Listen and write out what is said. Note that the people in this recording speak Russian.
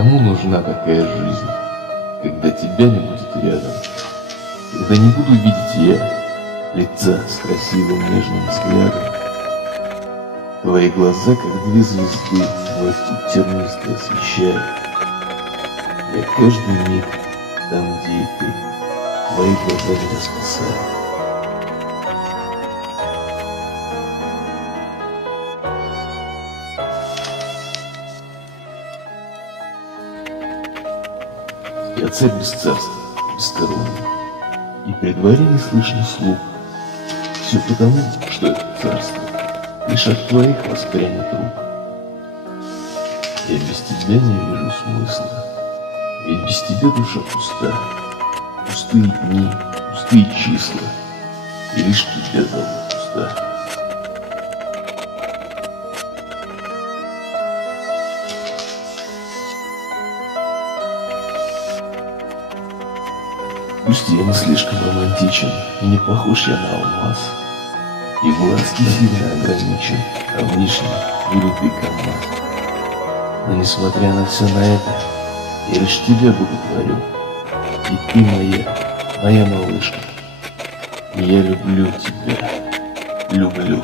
Кому нужна такая жизнь, когда тебя не будет рядом, когда не буду видеть я лица с красивым нежным взглядом? Твои глаза, как две звезды, мой путь тернистый освещают. Я каждый миг там, где и ты, твои глаза меня спасают. Я царь без царства, без короны, и при дворе не слышно слух. Все потому, что это царство лишь от твоих воспрянет рук. Я без тебя не вижу смысла, ведь без тебя душа пуста. Пустые дни, пустые числа, и лишь тебя зовут пуста. Пусть я не слишком романтичен, и не похож я на алмаз, и глазки сильно ограничен, а внешне вылитый КамАЗ. Но несмотря на все на это, я лишь тебя боготворю, и ты моя малышка, и я люблю тебя, люблю.